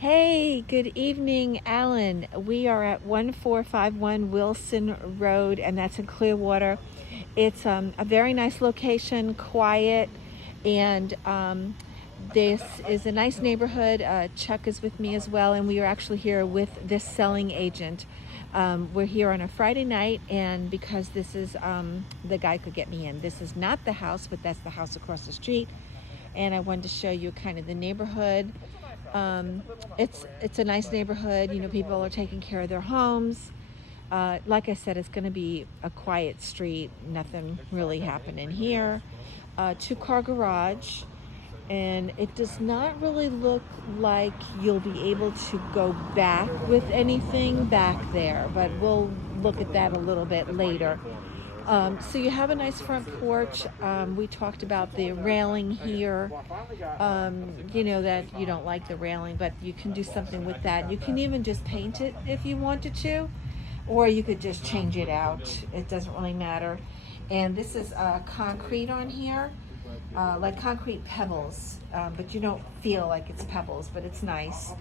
Hey, good evening, Alan. We are at 1451 Wilson Road, and that's in Clearwater. It's a very nice location, quiet, and this is a nice neighborhood. Chuck is with me as well, and we are actually here with this selling agent. We're here on a Friday night, and because this is the guy could get me in. This is not the house, but that's the house across the street, and I wanted to show you kind of the neighborhood. Um, it's a nice neighborhood. You know, people are taking care of their homes. Like I said, it's going to be a quiet street. Nothing really happening here. Two-car garage, and it does not really look like you'll be able to go back with anything back there, but we'll look at that a little bit later. So you have a nice front porch. We talked about the railing here. You know that you don't like the railing, but you can do something with that. You can even just paint it if you wanted to, or you could just change it out. It doesn't really matter. And this is concrete on here, like concrete pebbles, but you don't feel like it's pebbles, but it's nice.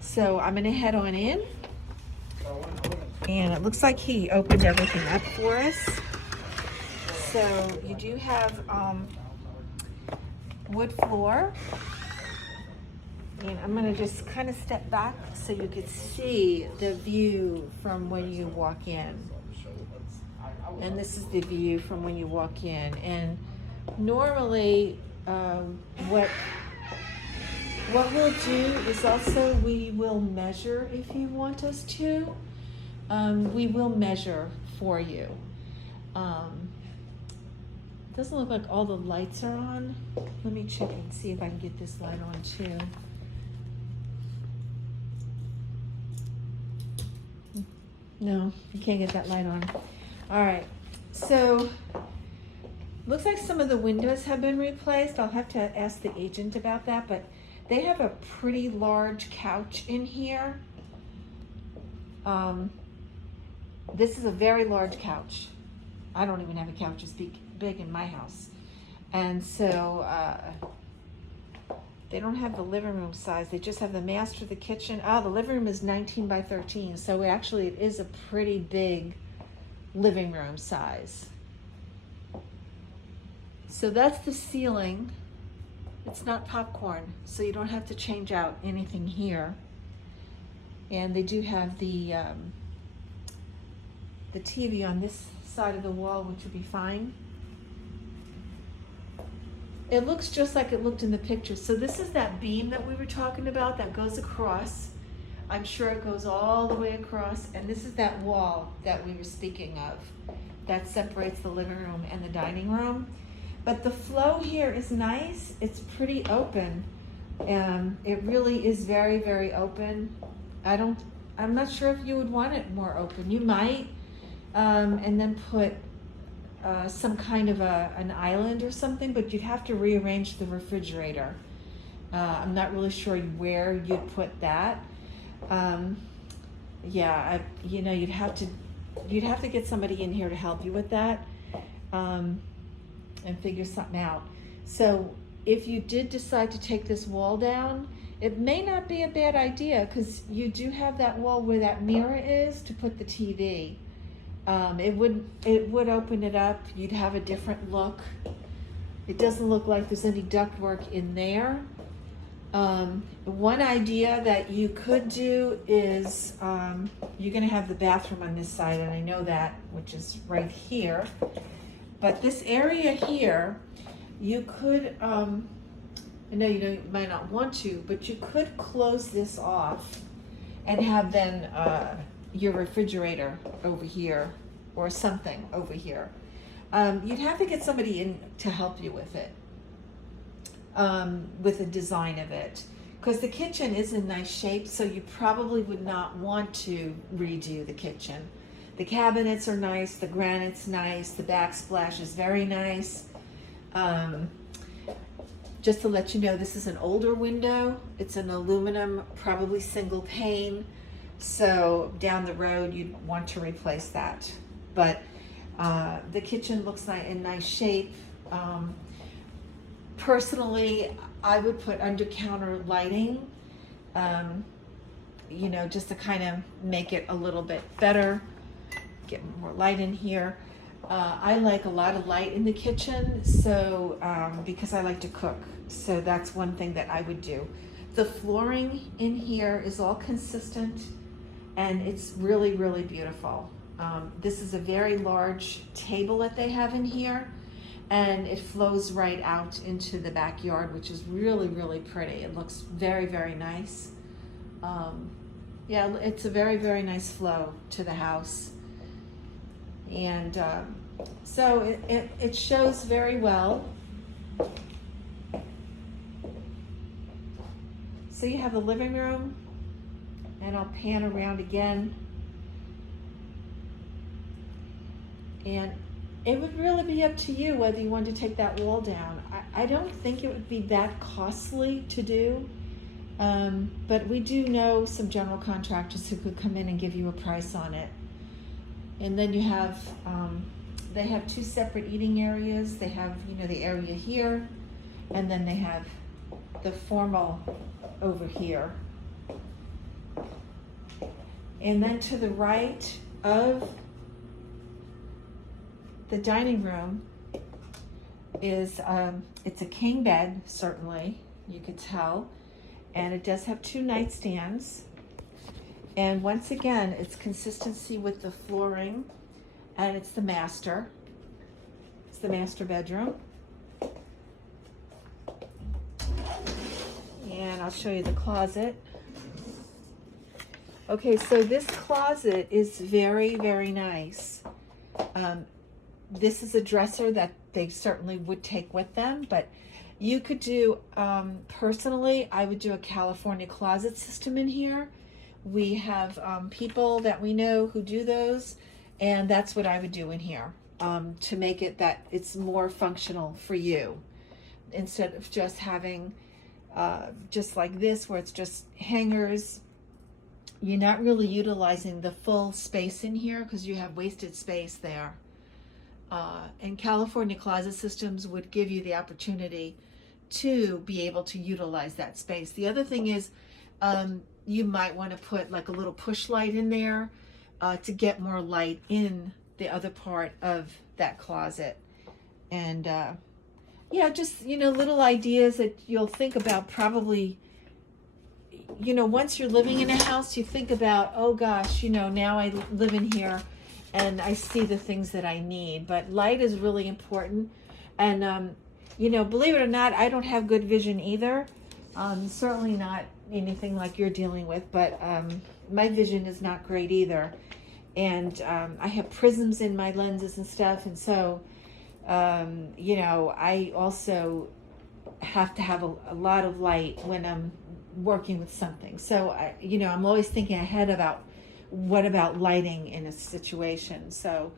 So I'm gonna head on in, and it looks like he opened everything up for us. So you do have wood floor, and I'm gonna just kind of step back so you could see the view from when you walk in. And this is the view from when you walk in. And normally, what we'll do is also we will measure if you want us to. We will measure for you. Doesn't look like all the lights are on. Let me check and see if I can get this light on too. No, you can't get that light on. All right, so looks like some of the windows have been replaced. I'll have to ask the agent about that, but they have a pretty large couch in here. This is a very large couch. I don't even have a couch this big in my house. And so they don't have the living room size. They just have the master, the kitchen. Oh, the living room is 19 by 13. So actually it is a pretty big living room size. So that's the ceiling. It's not popcorn, so you don't have to change out anything here. And they do have the TV on this side of the wall, which would be fine. It looks just like it looked in the picture. So this is that beam that we were talking about that goes across. I'm sure it goes all the way across. And this is that wall that we were speaking of that separates the living room and the dining room. But the flow here is nice. It's pretty open. It really is very, very open. I'm not sure if you would want it more open. You might, and then put some kind of an island or something, but you'd have to rearrange the refrigerator. I'm not really sure where you'd put that. Yeah, you know, you'd have to get somebody in here to help you with that, and figure something out. So if you did decide to take this wall down, it may not be a bad idea, because you do have that wall where that mirror is to put the TV. It would open it up. You'd have a different look. It doesn't look like there's any ductwork in there. One idea that you could do is, you're gonna have the bathroom on this side, and I know that, which is right here. But this area here, you could, I know you might not want to, but you could close this off and have then your refrigerator over here or something over here. You'd have to get somebody in to help you with it, with the design of it, because the kitchen is in nice shape, so you probably would not want to redo the kitchen. The cabinets are nice, the granite's nice, the backsplash is very nice. Just to let you know, this is an older window. It's an aluminum, probably single pane. So down the road, you'd want to replace that. But the kitchen looks in nice shape. Personally, I would put under counter lighting you know, just to kind of make it a little bit better, get more light in here. I like a lot of light in the kitchen, so because I like to cook, so that's one thing that I would do. The flooring in here is all consistent, and it's really, really beautiful. This is a very large table that they have in here, and it flows right out into the backyard, which is really, really pretty. It looks very, very nice. Yeah, it's a very, very nice flow to the house. And so it shows very well. So you have the living room, and I'll pan around again. And it would really be up to you whether you want to take that wall down. I don't think it would be that costly to do, but we do know some general contractors who could come in and give you a price on it. And then you have, they have two separate eating areas. They have, you know, the area here, and then they have the formal over here. And then to the right of the dining room is, it's a king bed, certainly, you could tell. And it does have two nightstands. And once again, it's consistency with the flooring, and it's the master. It's the master bedroom. And I'll show you the closet. Okay, so this closet is very, very nice. This is a dresser that they certainly would take with them, but you could do, personally, I would do a California closet system in here. We have people that we know who do those, and that's what I would do in here, to make it that it's more functional for you, instead of just having just like this where it's just hangers. You're not really utilizing the full space in here because you have wasted space there. And California closet systems would give you the opportunity to be able to utilize that space. The other thing is, you might want to put like a little push light in there to get more light in the other part of that closet. And yeah, just, you know, little ideas that you'll think about probably, you know, once you're living in a house, you think about, oh gosh, you know, now I live in here and I see the things that I need. But light is really important. And, you know, believe it or not, I don't have good vision either. Certainly not anything like you're dealing with, but my vision is not great either. And I have prisms in my lenses and stuff. And so, you know, I also have to have a lot of light when I'm working with something. So, you know, I'm always thinking ahead about what about lighting in a situation. So,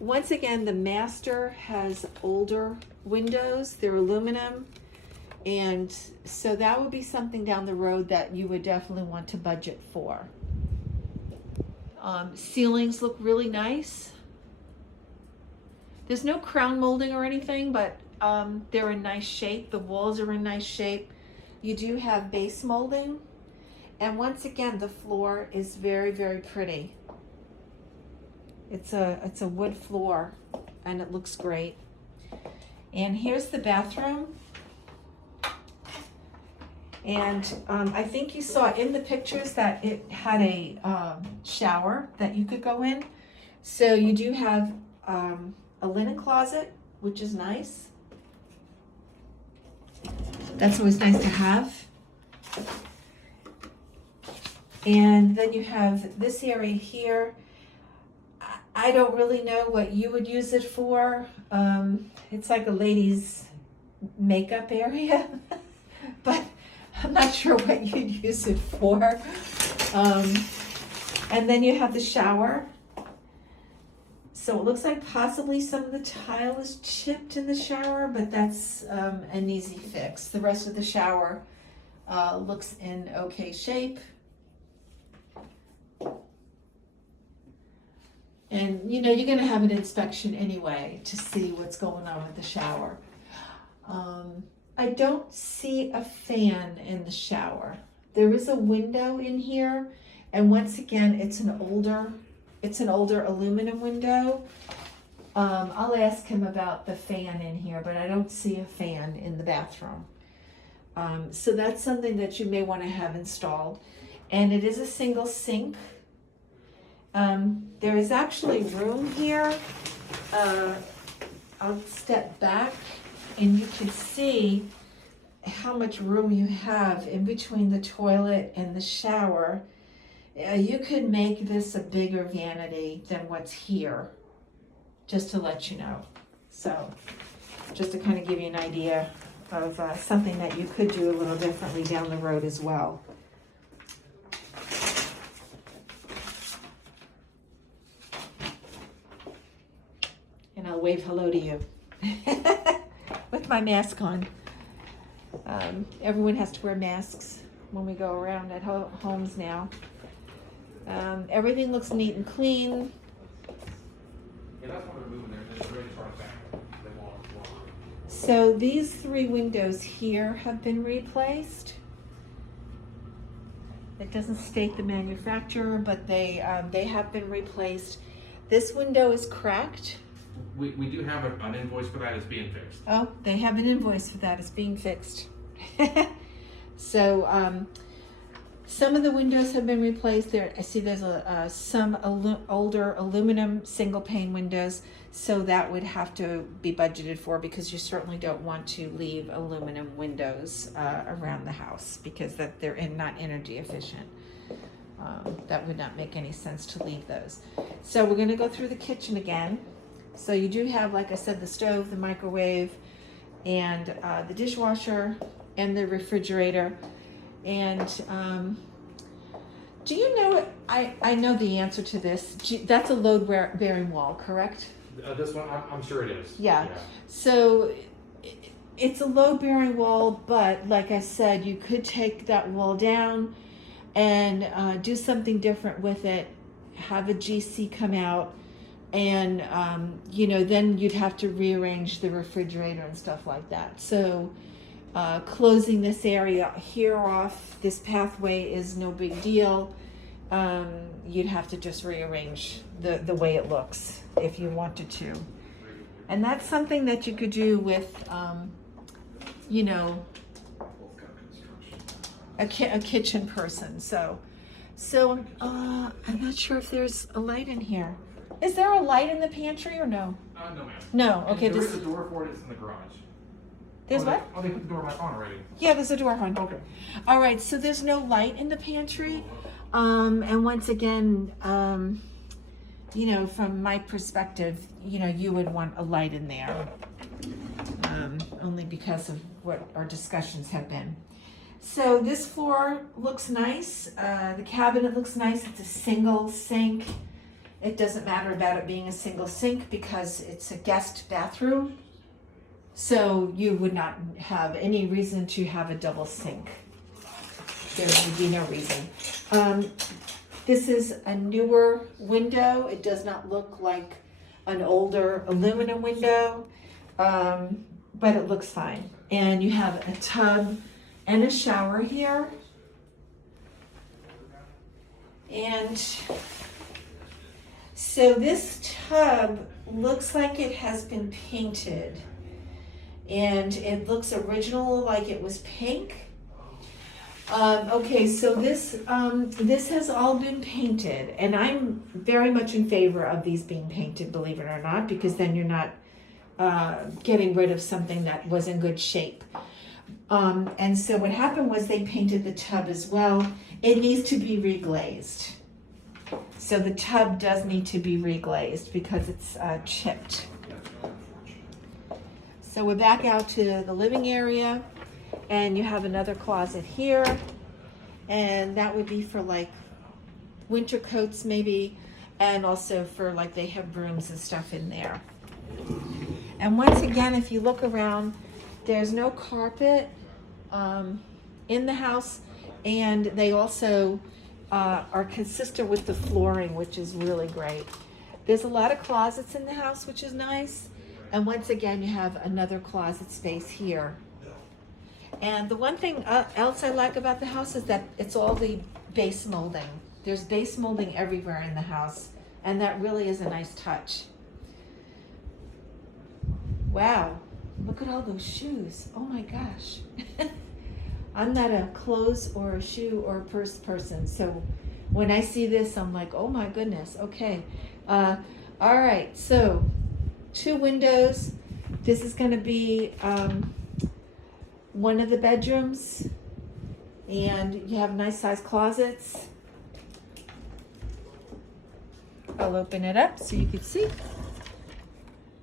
once again, the master has older windows. They're aluminum. And so that would be something down the road that you would definitely want to budget for. Ceilings look really nice. There's no crown molding or anything, but they're in nice shape. The walls are in nice shape. You do have base molding. And once again, the floor is very, very pretty. It's a wood floor, and it looks great. And here's the bathroom. And I think you saw in the pictures that it had a shower that you could go in. So you do have a linen closet, which is nice. That's always nice to have. And then you have this area here. I don't really know what you would use it for. It's like a lady's makeup area, but I'm not sure what you'd use it for. And then you have the shower. So it looks like possibly some of the tile is chipped in the shower, but that's an easy fix. The rest of the shower looks in okay shape. And you know, you're gonna have an inspection anyway to see what's going on with the shower. I don't see a fan in the shower. there is a window in here, and once again, it's an older aluminum window. I'll ask him about the fan in here, but I don't see a fan in the bathroom. So that's something that you may want to have installed. And it is a single sink. There is actually room here. I'll step back and you can see how much room you have in between the toilet and the shower. You could make this a bigger vanity than what's here, just to let you know. So just to kind of give you an idea of something that you could do a little differently down the road as well. And I'll wave hello to you with my mask on. Everyone has to wear masks when we go around at homes now. Everything looks neat and clean. Yeah, that's why they're moving there. They're ready to start back. They want. So these 3 windows here have been replaced. It doesn't state the manufacturer, but they have been replaced. This window is cracked. We do have an invoice for that. It's being fixed. Oh, they have an invoice for that. It's being fixed. So some of the windows have been replaced. There, I see there's some older aluminum single pane windows, so that would have to be budgeted for, because you certainly don't want to leave aluminum windows around the house, because they're not energy efficient. That would not make any sense to leave those. So we're going to go through the kitchen again. So you do have, like I said, the stove, the microwave, and the dishwasher, and the refrigerator. And do you know, I know the answer to this. That's a load-bearing wall, correct? This one, I'm sure it is. Yeah. So it's a load-bearing wall, but like I said, you could take that wall down and do something different with it, have a GC come out, and then you'd have to rearrange the refrigerator and stuff like that. So closing this area here off, this pathway, is no big deal. You'd have to just rearrange the way it looks if you wanted to. And that's something that you could do with a kitchen person. So I'm not sure if there's a light in here. Is there a light in the pantry or no? No, ma'am. No, okay. There is a door for it. It's in the garage. There's what? They put the door back on already. Yeah, there's a door on. Okay. All right, so there's no light in the pantry. And once again, from my perspective, you would want a light in there. Only because of what our discussions have been. So this floor looks nice. The cabinet looks nice. It's a single sink. It doesn't matter about it being a single sink because it's a guest bathroom. So you would not have any reason to have a double sink. There would be no reason. This is a newer window. It does not look like an older aluminum window, but it looks fine. And you have a tub and a shower here. And so this tub looks like it has been painted. And it looks original, like it was pink. Okay, so this has all been painted, and I'm very much in favor of these being painted, believe it or not, because then you're not getting rid of something that was in good shape. And so what happened was they painted the tub as well. It needs to be reglazed. So the tub does need to be reglazed because it's chipped. So we're back out to the living area, and you have another closet here, and that would be for like winter coats maybe, and also for like they have brooms and stuff in there. And once again, if you look around, there's no carpet in the house, and they also are consistent with the flooring, which is really great. There's a lot of closets in the house, which is nice. And once again, you have another closet space here. And the one thing else I like about the house is that it's all the base molding. There's base molding everywhere in the house, and that really is a nice touch. Wow, look at all those shoes. Oh my gosh. I'm not a clothes or a shoe or a purse person, so when I see this, I'm like, oh my goodness, okay. All right, so 2 windows. This is gonna be one of the bedrooms, and you have nice sized closets. I'll open it up so you can see.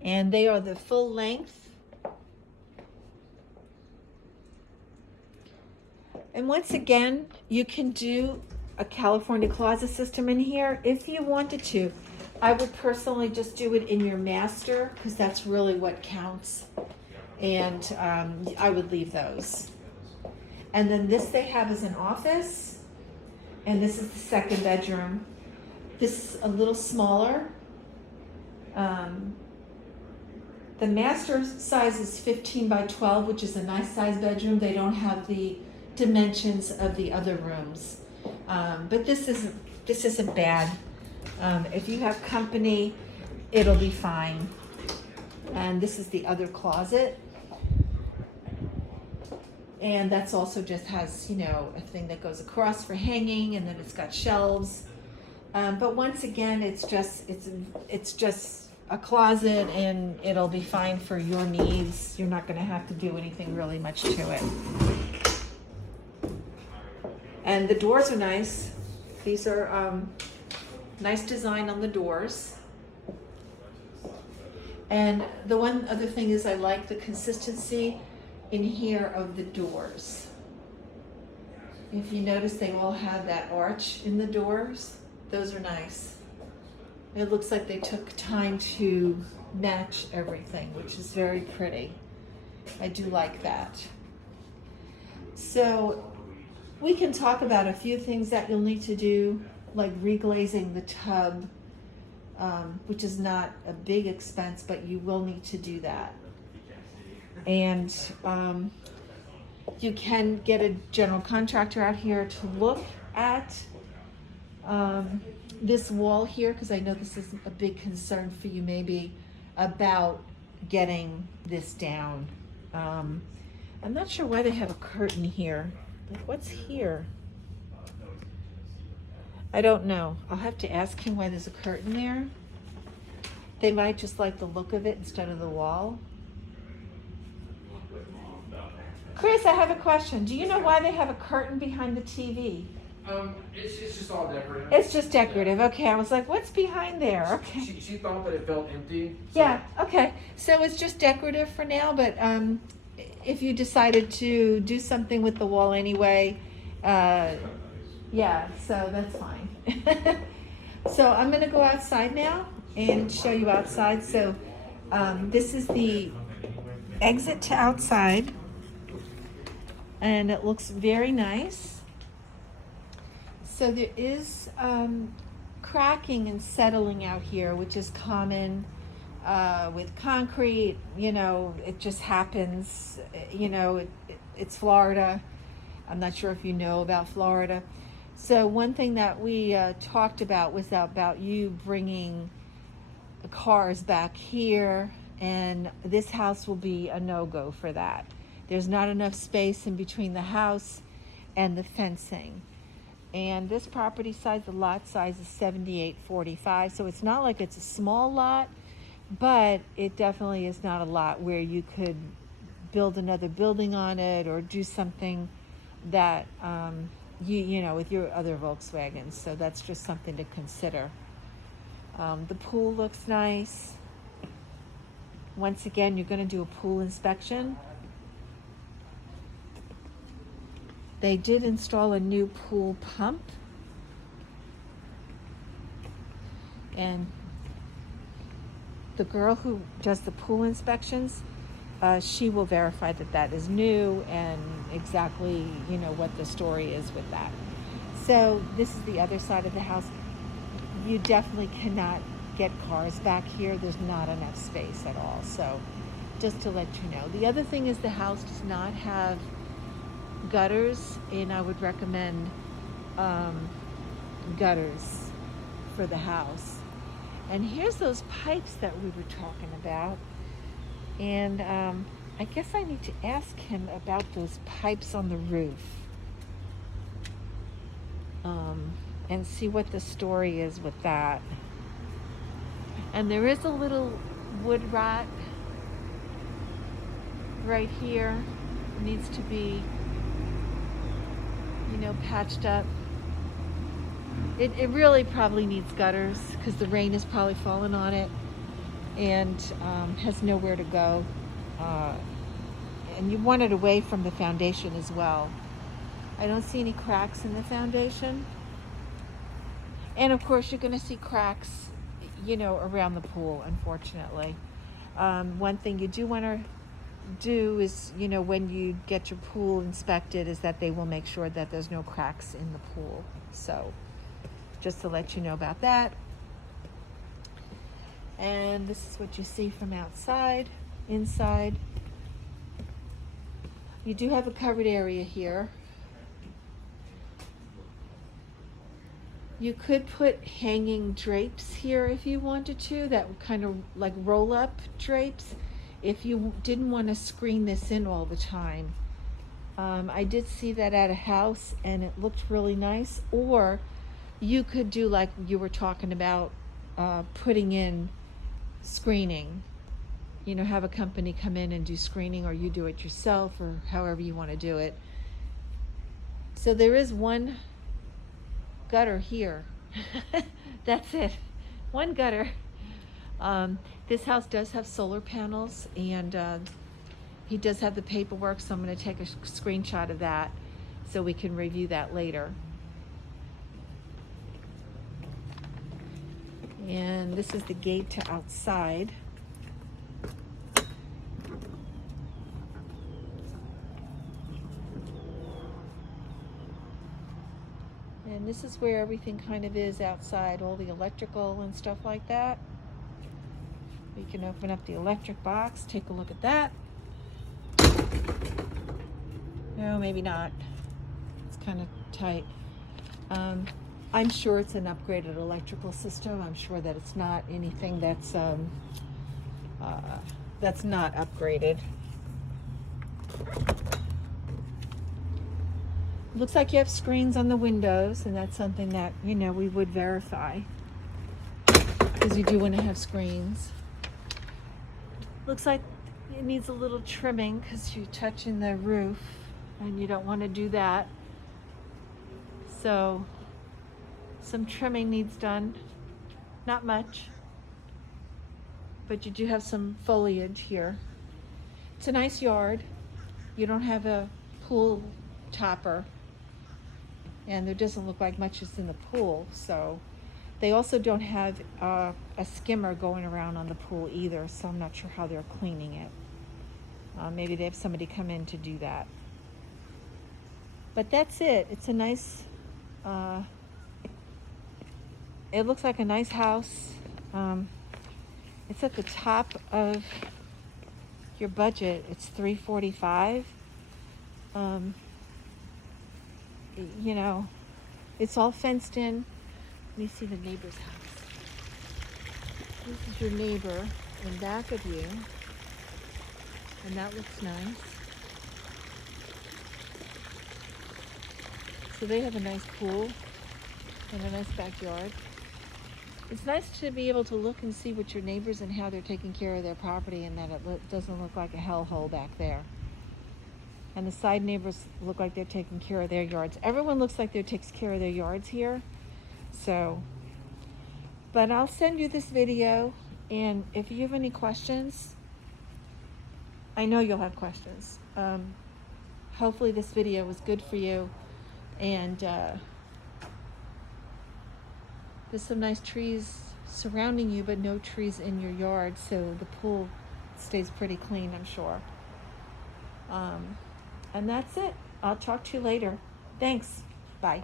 And they are the full length. And once again, you can do a California closet system in here if you wanted to. I would personally just do it in your master because that's really what counts. And I would leave those. And then this they have as an office. And this is the second bedroom. This is a little smaller. The master size is 15 by 12, which is a nice size bedroom. They don't have the dimensions of the other rooms. But this isn't bad. If you have company, it'll be fine. And this is the other closet. And that's also just has, you know, a thing that goes across for hanging, and then it's got shelves. But once again, it's just a closet, and it'll be fine for your needs. You're not going to have to do anything really much to it. And the doors are nice. These are nice design on the doors. And the one other thing is I like the consistency in here of the doors. If you notice, they all have that arch in the doors. Those are nice. It looks like they took time to match everything, which is very pretty. I do like that. So we can talk about a few things that you'll need to do, like reglazing the tub, which is not a big expense, but you will need to do that. And you can get a general contractor out here to look at this wall here, because I know this is a big concern for you maybe about getting this down. I'm not sure why they have a curtain here. Like, what's here? I don't know. I'll have to ask him why there's a curtain there. They might just like the look of it instead of the wall. Chris, I have a question. Do you know why they have a curtain behind the TV? It's just all decorative. It's just decorative. Okay, I was like, what's behind there? Okay. She thought that it felt empty. So. Yeah, okay. So it's just decorative for now, but if you decided to do something with the wall anyway, yeah, so that's fine. So I'm gonna go outside now and show you outside. So this is the exit to outside, and it looks very nice. So there is cracking and settling out here, which is common with concrete. You know, it just happens. You know, it's Florida. I'm not sure if you know about Florida. So one thing that we talked about was about you bringing cars back here, and this house will be a no-go for that. There's not enough space in between the house and the fencing. And this property size, the lot size is 7845, so it's not like it's a small lot, but it definitely is not a lot where you could build another building on it or do something that you know, with your other Volkswagens. So that's just something to consider. The pool looks nice. Once again, you're going to do a pool inspection. They did install a new pool pump, and the girl who does the pool inspections, she will verify that that is new and exactly, you know, what the story is with that. So this is the other side of the house. You definitely cannot get cars back here. There's not enough space at all. So just to let you know. The other thing is the house does not have gutters, and I would recommend um, gutters for the house. And here's those pipes that we were talking about. And I guess I need to ask him about those pipes on the roof, um, and see what the story is with that. And there is a little wood rot right here. It needs to be, patched up. It really probably needs gutters because the rain has probably fallen on it and has nowhere to go. Uh, and you want it away from the foundation as well. I don't see any cracks in the foundation. And of course, you're going to see cracks, around the pool, unfortunately. One thing you do want to do is, when you get your pool inspected, is that they will make sure that there's no cracks in the pool. So just to let you know about that. And this is what you see from outside. Inside, you do have a covered area here. You could put hanging drapes here if you wanted to, that would kind of like roll up drapes if you didn't want to screen this in all the time. I did see that at a house and it looked really nice. Or you could do like you were talking about, putting in screening. Have a company come in and do screening, or you do it yourself, or however you want to do it. So there is one gutter here. That's it. One gutter. This house does have solar panels, and he does have the paperwork, so I'm going to take a screenshot of that so we can review that later. And this is the gate to outside. And this is where everything kind of is outside, all the electrical and stuff like that. We can open up the electric box, take a look at that. No, maybe not. It's kind of tight. I'm sure it's an upgraded electrical system. I'm sure that it's not anything that's not upgraded. Looks like you have screens on the windows, and that's something that, we would verify, because you do want to have screens. Looks like it needs a little trimming because you're touching the roof and you don't want to do that. So some trimming needs done. Not much, but you do have some foliage here. It's a nice yard. You don't have a pool topper, and there doesn't look like much is in the pool. So they also don't have a skimmer going around on the pool either, so I'm not sure how they're cleaning it. Maybe they have somebody come in to do that. But that's it. It's a nice, it looks like a nice house. It's at the top of your budget. It's $345. It's all fenced in. Let me see the neighbor's house. This is your neighbor in back of you, and that looks nice. So they have a nice pool and a nice backyard. It's nice to be able to look and see what your neighbors and how they're taking care of their property, and that it doesn't look like a hellhole back there. And the side neighbors look like they're taking care of their yards. Everyone looks like they takes care of their yards here. So, but I'll send you this video, and if you have any questions, I know you'll have questions. Hopefully this video was good for you, and there's some nice trees surrounding you, but no trees in your yard, so the pool stays pretty clean, I'm sure. And that's it. I'll talk to you later. Thanks. Bye.